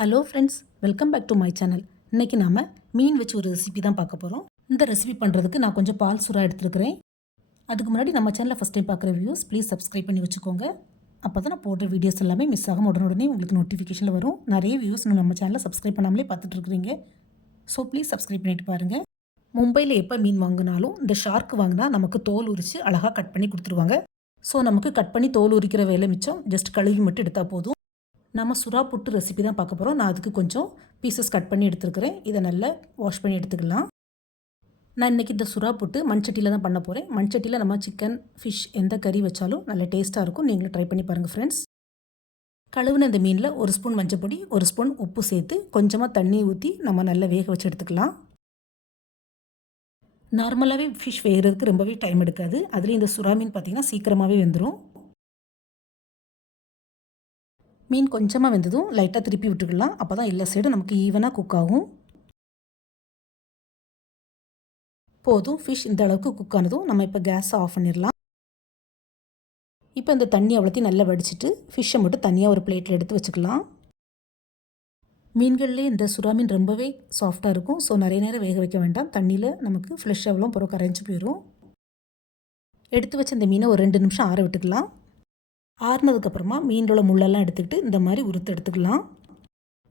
Hello friends, welcome back to my channel. இன்றைக்கி நாம் மீன் வச்சு ஒரு ரெசிபி தான் பார்க்க போகிறோம். இந்த ரெசிபி பண்ணுறதுக்கு நான் கொஞ்சம் பால் சுறா எடுத்துருக்கிறேன். அதுக்கு முன்னாடி நம்ம சேனலில் ஃபஸ்ட் டைம் பார்க்குற வியூஸ் ப்ளீஸ் சப்ஸ்கிரைப் பண்ணி வச்சுக்கோங்க. அப்போ தான் நான் போடுற வீடியோஸ் எல்லாமே மிஸ் ஆகும் உடனே உங்களுக்கு நோட்டிஃபிகேஷனில் வரும். நிறைய வியூஸ் நம்ம சேனலில் சப்ஸ்கிரைப் பண்ணாமலே பார்த்துட்ருக்குறீங்க. ஸோ ப்ளீஸ் சப்ஸ்கிரைப் பண்ணிட்டு பாருங்கள். மும்பையில் எப்போ மீன் வாங்கினாலும் இந்த ஷார்க் வாங்கினா நமக்கு தோல் உரித்து அழகாக கட் பண்ணி கொடுத்துருவாங்க. ஸோ நமக்கு கட் பண்ணி தோல் உரிக்கிற வேலை மிச்சம். ஜஸ்ட் கழுவி மட்டும் எடுத்தால் போதும். நம்ம சுறா புட்டு ரெசிபி தான் பார்க்க போகிறோம். நான் அதுக்கு கொஞ்சம் பீசஸ் கட் பண்ணி எடுத்துருக்கிறேன். இதை நல்லா வாஷ் பண்ணி எடுத்துக்கலாம். நான் இன்றைக்கி இந்த சுறா புட்டு மண்சட்டியில் தான் பண்ண போகிறேன். மண்சட்டியில் நம்ம சிக்கன், ஃபிஷ் எந்த கறி வச்சாலும் நல்ல டேஸ்ட்டாக இருக்கும். நீங்களும் ட்ரை பண்ணி பாருங்கள் ஃப்ரெண்ட்ஸ். கழுவுன இந்த மீனில் ஒரு ஸ்பூன் மஞ்சப்பொடி, ஒரு ஸ்பூன் உப்பு சேர்த்து கொஞ்சமாக தண்ணி ஊற்றி நம்ம நல்லா வேக வச்சு எடுத்துக்கலாம். நார்மலாகவே ஃபிஷ் வேகிறதுக்கு ரொம்பவே டைம் எடுக்காது. அதுலேயும் இந்த சுறா மீன் பார்த்திங்கன்னா சீக்கிரமாகவே வெந்துடும். மீன் கொஞ்சமாக வெந்ததும் லைட்டாக திருப்பி விட்டுக்கலாம். அப்போ தான் எல்லா சைடும் நமக்கு ஈவனாக குக் ஆகும். போதும், ஃபிஷ் இந்த அளவுக்கு குக் ஆனதும் நம்ம இப்போ கேஸை ஆஃப் பண்ணிடலாம். இப்போ இந்த தண்ணி அவ்வளோத்தையும் நல்லா வடிச்சிட்டு ஃபிஷ்ஷை மட்டும் தனியாக ஒரு பிளேட்டில் எடுத்து வச்சுக்கலாம். மீன்கள்லேயே இந்த சுறா மீன் ரொம்பவே சாஃப்டாக இருக்கும். ஸோ நிறைய நேரம் வேக வைக்க வேண்டாம். தண்ணியில் நமக்கு ஃப்ரெஷ் அவ்வளோ பிறகு கரைஞ்சி போயிடும். எடுத்து வச்ச இந்த மீனை ஒரு 2 நிமிஷம் ஆற விட்டுக்கலாம். ஆறுனதுக்கப்புறமா மீனோட முள்ளெல்லாம் எடுத்துக்கிட்டு இந்த மாதிரி உறுத்து எடுத்துக்கலாம்.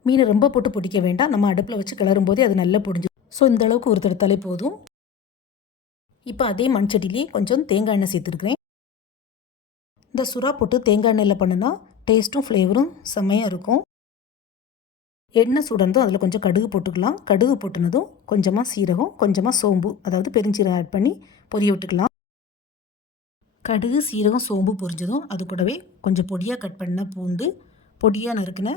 மீனை ரொம்ப போட்டு பொடிக்க வேண்டாம். நம்ம அடுப்பில் வச்சு கிளறும் போதே அது நல்லா பொடிஞ்சு. ஸோ இந்த அளவுக்கு உறுத்து எடுத்தாலே போதும். இப்போ அதே மண்சட்டிலேயே கொஞ்சம் தேங்காய் எண்ணெய் சேர்த்துருக்கிறேன். இந்த சுறா போட்டு தேங்காய் எண்ணெயில் பண்ணுனா டேஸ்ட்டும் ஃப்ளேவரும் செம்மையாக இருக்கும். எண்ணெய் சுடர்ந்தும் அதில் கொஞ்சம் கடுகு போட்டுக்கலாம். கடுகு போட்டுனதும் கொஞ்சமாக சீரகம், கொஞ்சமாக சோம்பு, அதாவது பெருஞ்சீரகம் ஆட் பண்ணி பொரிய விட்டுக்கலாம். கடுகு, சீரகம், சோம்பு பொரிஞ்சதும் அது கூடவே கொஞ்சம் பொடியாக கட் பண்ண பூண்டு, பொடியாக நறுக்கின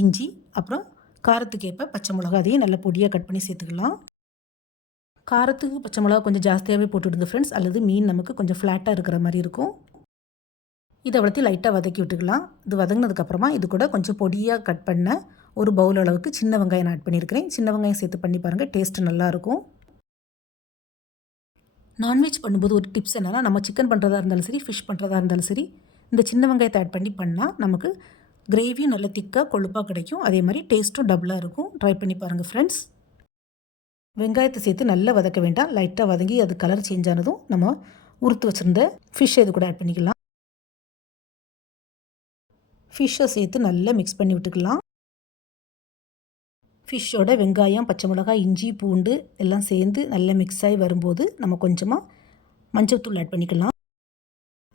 இஞ்சி, அப்புறம் காரத்துக்கு ஏற்ப பச்சை மிளகா அதையும் நல்லா பொடியாக கட் பண்ணி சேர்த்துக்கலாம். காரத்துக்கு பச்சை மிளகா கொஞ்சம் ஜாஸ்தியாகவே போட்டுவிடுங்க ஃப்ரெண்ட்ஸ், அல்லது மீன் நமக்கு கொஞ்சம் ஃப்ளாட்டாக இருக்கிற மாதிரி இருக்கும். இதை அவ்வளோத்தையும் லைட்டாக வதக்கி விட்டுக்கலாம். இது வதங்கினதுக்கப்புறமா இது கூட கொஞ்சம் பொடியாக கட் பண்ண ஒரு பவுல் அளவுக்கு சின்ன வெங்காயம் ஆட் பண்ணியிருக்கிறேன். சின்ன வெங்காயம் சேர்த்து பண்ணி பாருங்கள், டேஸ்ட்டு நல்லாயிருக்கும். நான்வெஜ் பண்ணும்போது ஒரு டிப்ஸ் என்னென்னா, நம்ம சிக்கன் பண்ணுறதா இருந்தாலும் சரி, ஃபிஷ் பண்ணுறதா இருந்தாலும் சரி, இந்த சின்ன வெங்காயத்தை ஆட் பண்ணி பண்ணால் நமக்கு கிரேவியும் நல்ல திக்காக கொழுப்பாக கிடைக்கும். அதே மாதிரி டேஸ்ட்டும் டபுளாக இருக்கும். ட்ரை பண்ணி பாருங்கள் ஃப்ரெண்ட்ஸ். வெங்காயத்தை சேர்த்து நல்லா வதக்க வேண்டாம். லைட்டாக வதங்கி அது கலர் சேஞ்ச் ஆனதும் நம்ம உறுத்து வச்சுருந்த ஃபிஷ்ஷை இது கூட ஆட் பண்ணிக்கலாம். ஃபிஷ்ஷை சேர்த்து நல்லா மிக்ஸ் பண்ணி விட்டுக்கலாம். ஃபிஷ்ஷோட வெங்காயம், பச்சை மிளகாய், இஞ்சி, பூண்டு எல்லாம் சேர்ந்து நல்லா மிக்ஸ் ஆகி வரும்போது நம்ம கொஞ்சமாக மஞ்சள் தூள் ஆட் பண்ணிக்கலாம்.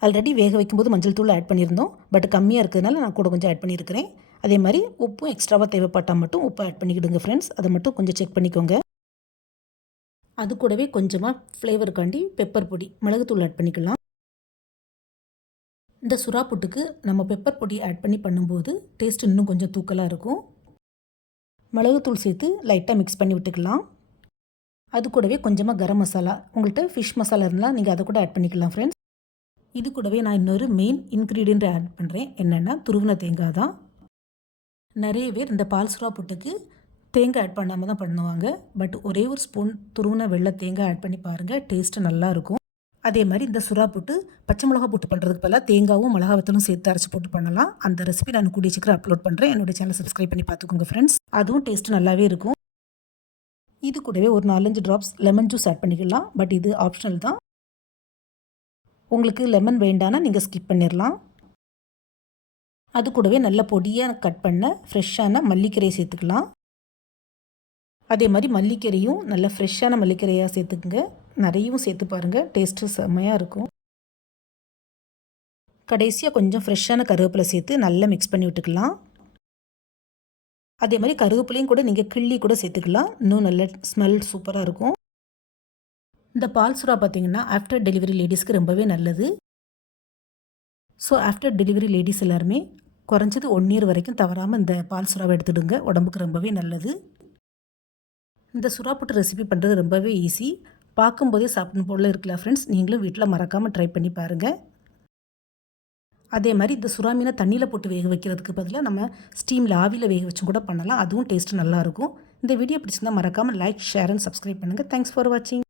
ஆல்ரெடி வேக வைக்கும்போது மஞ்சள் தூள் ஆட் பண்ணியிருந்தோம். பட் கம்மியாக இருக்கிறதுனால நான் கூட கொஞ்சம் ஆட் பண்ணியிருக்கிறேன். அதே மாதிரி உப்பும் எக்ஸ்ட்ராவாக தேவைப்பட்டால் மட்டும் உப்பு ஆட் பண்ணிக்கிடுங்க ஃப்ரெண்ட்ஸ். அதை மட்டும் கொஞ்சம் செக் பண்ணிக்கோங்க. அது கூடவே கொஞ்சமாக ஃப்ளேவருக்காண்டி பெப்பர் பொடி, மிளகுத்தூள் ஆட் பண்ணிக்கலாம். இந்த சுறா புட்டுக்கு நம்ம பெப்பர் பொடி ஆட் பண்ணி பண்ணும்போது டேஸ்ட் இன்னும் கொஞ்சம் தூக்கலாக இருக்கும். மிளகுத்தூள் சேர்த்து லைட்டாக மிக்ஸ் பண்ணி விட்டுக்கலாம். அது கூடவே கொஞ்சமாக கரம் மசாலா, உங்கள்கிட்ட ஃபிஷ் மசாலா இருந்தால் நீங்கள் அதை கூட ஆட் பண்ணிக்கலாம் ஃப்ரெண்ட்ஸ். இது கூடவே நான் இன்னொரு மெயின் இன்க்ரீடியண்ட் ஆட் பண்ணுறேன். என்னென்னா துருவின தேங்காய் தான். நிறைய பேர் இந்த பால் சுறா புட்டுக்கு தேங்காய் ஆட் பண்ணாமல் தான் பண்ணுவாங்க. பட் ஒரே ஒரு ஸ்பூன் துருவின வெள்ளை தேங்காய் ஆட் பண்ணி பாருங்கள், டேஸ்ட்டு நல்லாயிருக்கும். அதே மாதிரி இந்த சுறா புட்டு பச்சை மிளகா போட்டு பண்ணுறதுக்கு பதிலாக தேங்காவும் மிளகா வத்தலும் சேர்த்து அரைச்சி போட்டு பண்ணலாம். அந்த ரெசிபி நான் கூடிய சீக்கிரம் அப்லோட் பண்ணுறேன். என்னுடைய சேனல் சப்ஸ்கிரைப் பண்ணி பார்த்துக்கோங்க ஃப்ரெண்ட்ஸ். அதுவும் டேஸ்ட்டு நல்லாவே இருக்கும். இது கூடவே ஒரு 4-5 ட்ராப்ஸ் லெமன் ஜூஸ் ஆட் பண்ணிக்கலாம். பட் இது ஆப்ஷனல் தான். உங்களுக்கு லெமன் வேண்டானா நீங்கள் ஸ்கிப் பண்ணிடலாம். அது கூடவே நல்ல பொடியாக கட் பண்ண ஃப்ரெஷ்ஷான மல்லிக்கீரையை சேர்த்துக்கலாம். அதே மாதிரி மல்லிக்கீரையும் நல்ல ஃப்ரெஷ்ஷான மல்லிக்கீரையாக சேர்த்துக்குங்க. நிறையவும் சேர்த்து பாருங்கள், டேஸ்ட்டு செம்மையாக இருக்கும். கடைசியாக கொஞ்சம் ஃப்ரெஷ்ஷான கருவேப்பிலை சேர்த்து நல்லா மிக்ஸ் பண்ணி விட்டுக்கலாம். அதே மாதிரி கருவேப்பிலையும் கூட நீங்கள் கிள்ளி கூட சேர்த்துக்கலாம். இன்னும் நல்ல ஸ்மெல் சூப்பராக இருக்கும். இந்த பால் சுறா பார்த்திங்கன்னா ஆஃப்டர் டெலிவரி லேடிஸ்க்கு ரொம்பவே நல்லது. ஸோ ஆஃப்டர் டெலிவரி லேடிஸ் எல்லாருமே குறைஞ்சது 1 இயர் வரைக்கும் தவறாமல் இந்த பால் சுறாவை எடுத்துடுங்க. உடம்புக்கு ரொம்பவே நல்லது. இந்த சுறா புட்டு ரெசிபி பண்ணுறது ரொம்பவே ஈஸி. பார்க்கும்போதே சாப்பிடணும் போல இருக்குல்ல ஃப்ரெண்ட்ஸ். நீங்களும் வீட்டில் மறக்காமல் ட்ரை பண்ணி பாருங்கள். அதே மாதிரி இந்த சுறா மீனை தண்ணியில் போட்டு வேக வைக்கிறதுக்கு பதிலாக நம்ம ஸ்டீமில் ஆவியில் வேக வச்சும் கூட பண்ணலாம். அதுவும் டேஸ்ட்டு நல்லாயிருக்கும். இந்த வீடியோ பிடிச்சிருந்தால் மறக்காமல் லைக், ஷேர் அண்ட் சப்ஸ்கிரைப் பண்ணுங்கள். தேங்க்ஸ் ஃபார் வாட்சிங்.